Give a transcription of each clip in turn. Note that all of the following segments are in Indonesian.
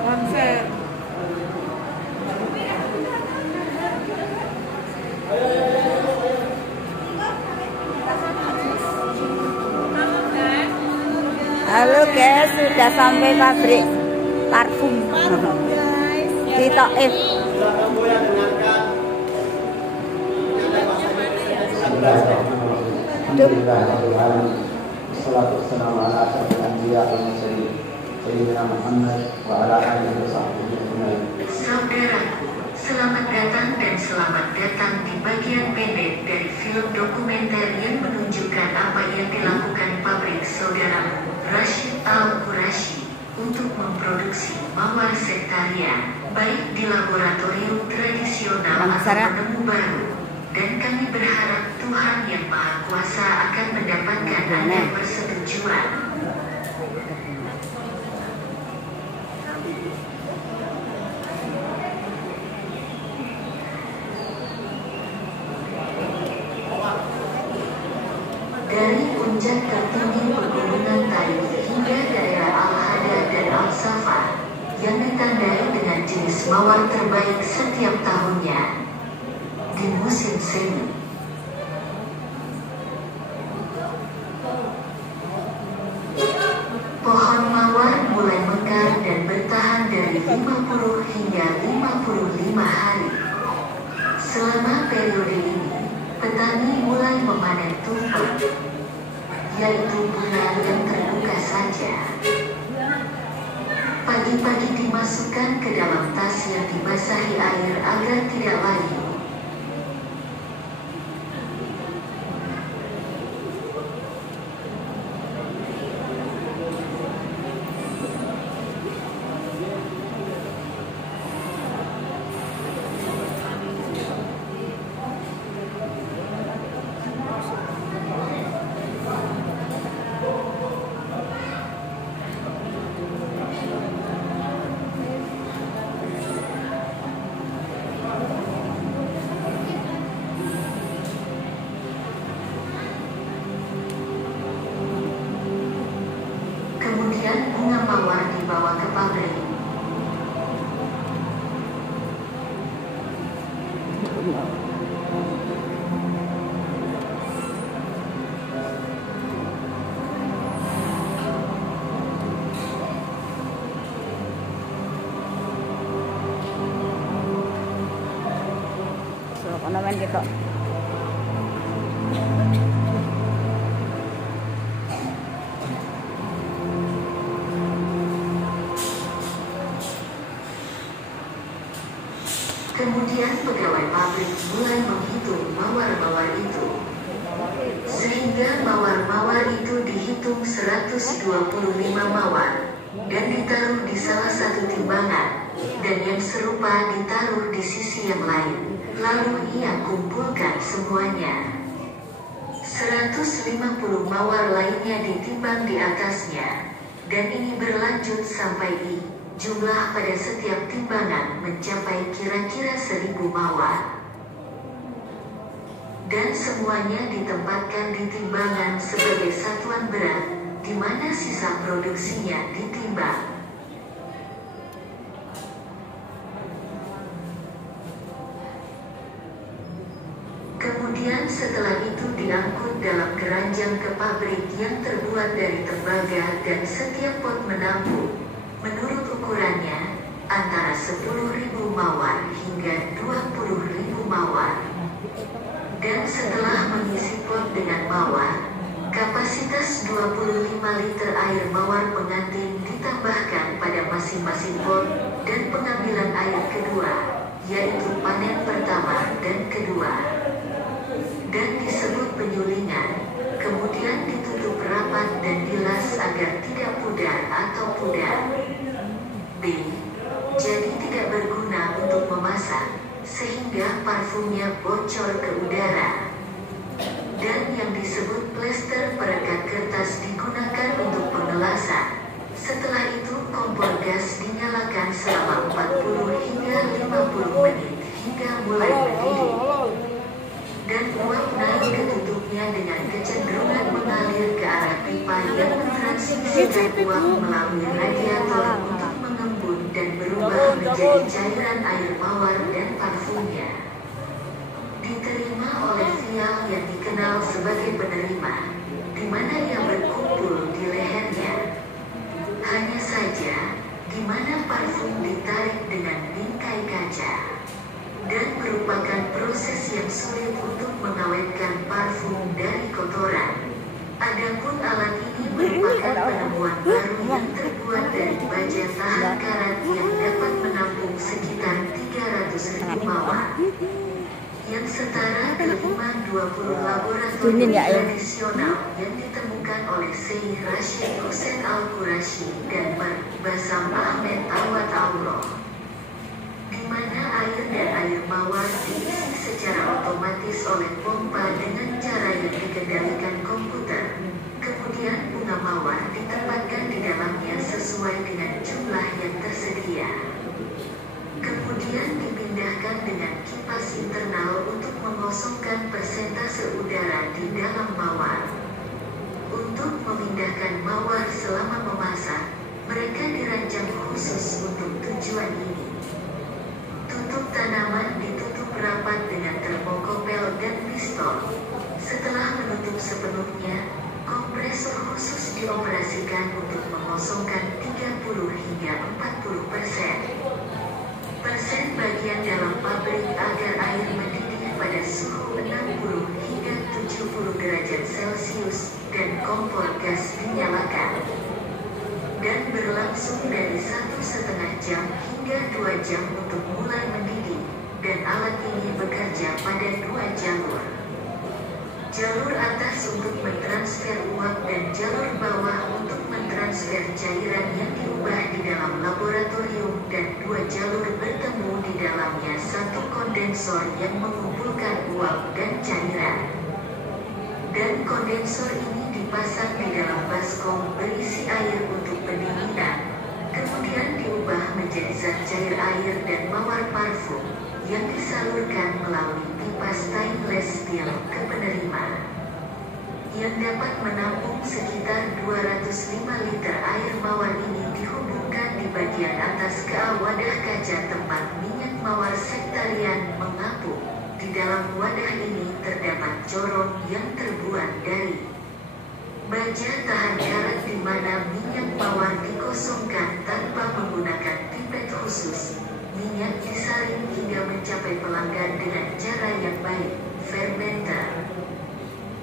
Konser. Halo guys, sudah sampai pabrik parfum di Taif. Saudaraku, selamat datang dan selamat datang di bagian pendek dari film dokumenter yang menunjukkan apa yang dilakukan pabrik saudaramu Rashid Al-Qurashi untuk memproduksi mawar sektarian, baik di laboratorium tradisional atau penemu baru. Dan kami berharap Tuhan Yang Maha Kuasa akan mendapatkan Anda persetujuan. Dari puncak tertinggi pegunungan Taif hingga daerah Al-Hada dan Al-Safa, yang ditandai dengan jenis mawar terbaik setiap tahunnya di musim semi. Pohon mawar mulai mekar dan bertahan dari 50 hingga 55 hari. Selama periode ini, petani mulai memanen tumpeng, yaitu bulan yang terbuka saja. Pagi-pagi dimasukkan ke dalam tas yang dibasahi air agar tidak layu. Kemudian bunga mawar dibawa ke pabrik. So, ano naman dito? Kemudian pegawai pabrik mulai menghitung mawar-mawar itu, sehingga mawar-mawar itu dihitung 125 mawar, dan ditaruh di salah satu timbangan, dan yang serupa ditaruh di sisi yang lain. Lalu ia kumpulkan semuanya. 150 mawar lainnya ditimbang di atasnya, dan ini berlanjut sampai jumlah pada setiap timbangan mencapai kira-kira 1000 mawar. Dan semuanya ditempatkan di timbangan sebagai satuan berat, di mana sisa produksinya ditimbang. Kemudian setelah itu diangkut dalam keranjang ke pabrik yang terbuat dari tembaga, dan setiap pot menampung, menurut ukurannya, antara 10.000 mawar hingga 20.000 mawar. Dan setelah mengisi pot dengan mawar, kapasitas 25 liter air mawar pengantin ditambahkan pada masing-masing pot, dan pengambilan air kedua, yaitu panen pertama dan kedua, dan disebut penyulingan. Kemudian ditutup rapat dan dilas agar tidak pudar atau pudar. B. Jadi tidak berguna untuk memasak, sehingga parfumnya bocor ke udara. Dan yang disebut plester perekat kertas digunakan untuk pengelasan. Setelah itu kompor gas dinyalakan selama 40 hingga 50 menit hingga mulai mendidih. Dan uap naik ke menghasilkan uap melalui radiator untuk mengembun dan berubah menjadi cairan air mawar dan parfumnya. Diterima oleh vial yang dikenal sebagai penerima, di mana ia berkumpul di lehernya. Hanya saja, di mana parfum ditarik dengan bingkai kaca, dan merupakan proses yang sulit untuk mengawetkan parfum dari kotoran. Adapun alat ini merupakan penemuan baru yang terbuat dari baja tahan karat yang dapat menampung sekitar 300.000 mawar, yang setara ke 20 laboratorium tradisional yang ditemukan oleh Syekh Rashid Hussein Al-Qurashi dan Basam Ahmed Awad-Allah, di mana air dan air mawar diisi secara otomatis oleh pompa dengan cara yang dikendalikan komputer. Kemudian bunga mawar ditempatkan di dalamnya sesuai dengan jumlah yang tersedia. Kemudian dipindahkan dengan kipas internal untuk mengosongkan persentase udara di dalam mawar. Untuk memindahkan mawar selama memasak, mereka dirancang khusus untuk tujuan ini. Tutup tanaman ditutup rapat dengan termokopel dan pistol. Setelah menutup sepenuhnya, kompresor khusus dioperasikan untuk mengosongkan 30 hingga 40% bagian dalam pabrik agar air mendidih pada suhu 60 hingga 70 derajat Celcius dan kompor gas dinyalakan. Dan berlangsung dari 1,5 jam hingga 2 jam untuk mulai mendidih, dan alat ini bekerja pada 2 jalur. Jalur atas untuk mentransfer uap dan jalur bawah untuk mentransfer cairan yang diubah di dalam laboratorium, dan 2 jalur bertemu di dalamnya satu kondensor yang mengumpulkan uap dan cairan. Dan kondensor ini dipasang di dalam baskom berisi air untuk pendinginan, kemudian diubah menjadi zat cair air dan mawar parfum yang disalurkan melalui pipa stainless steel ke penerima, yang dapat menampung sekitar 205 liter air mawar. Ini dihubungkan di bagian atas ke wadah kaca tempat minyak mawar sektarian mengapung. Di dalam wadah ini terdapat corong yang terbuat dari baja tahan karat, di mana minyak mawar dikosongkan tanpa menggunakan pipet khusus. Minyak disaring hingga mencapai pelanggan dengan cara yang baik, fermenter,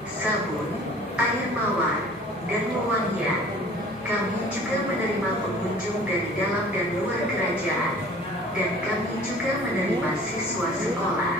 sabun, air mawar, dan wewangian. Kami juga menerima pengunjung dari dalam dan luar kerajaan, dan kami juga menerima siswa sekolah.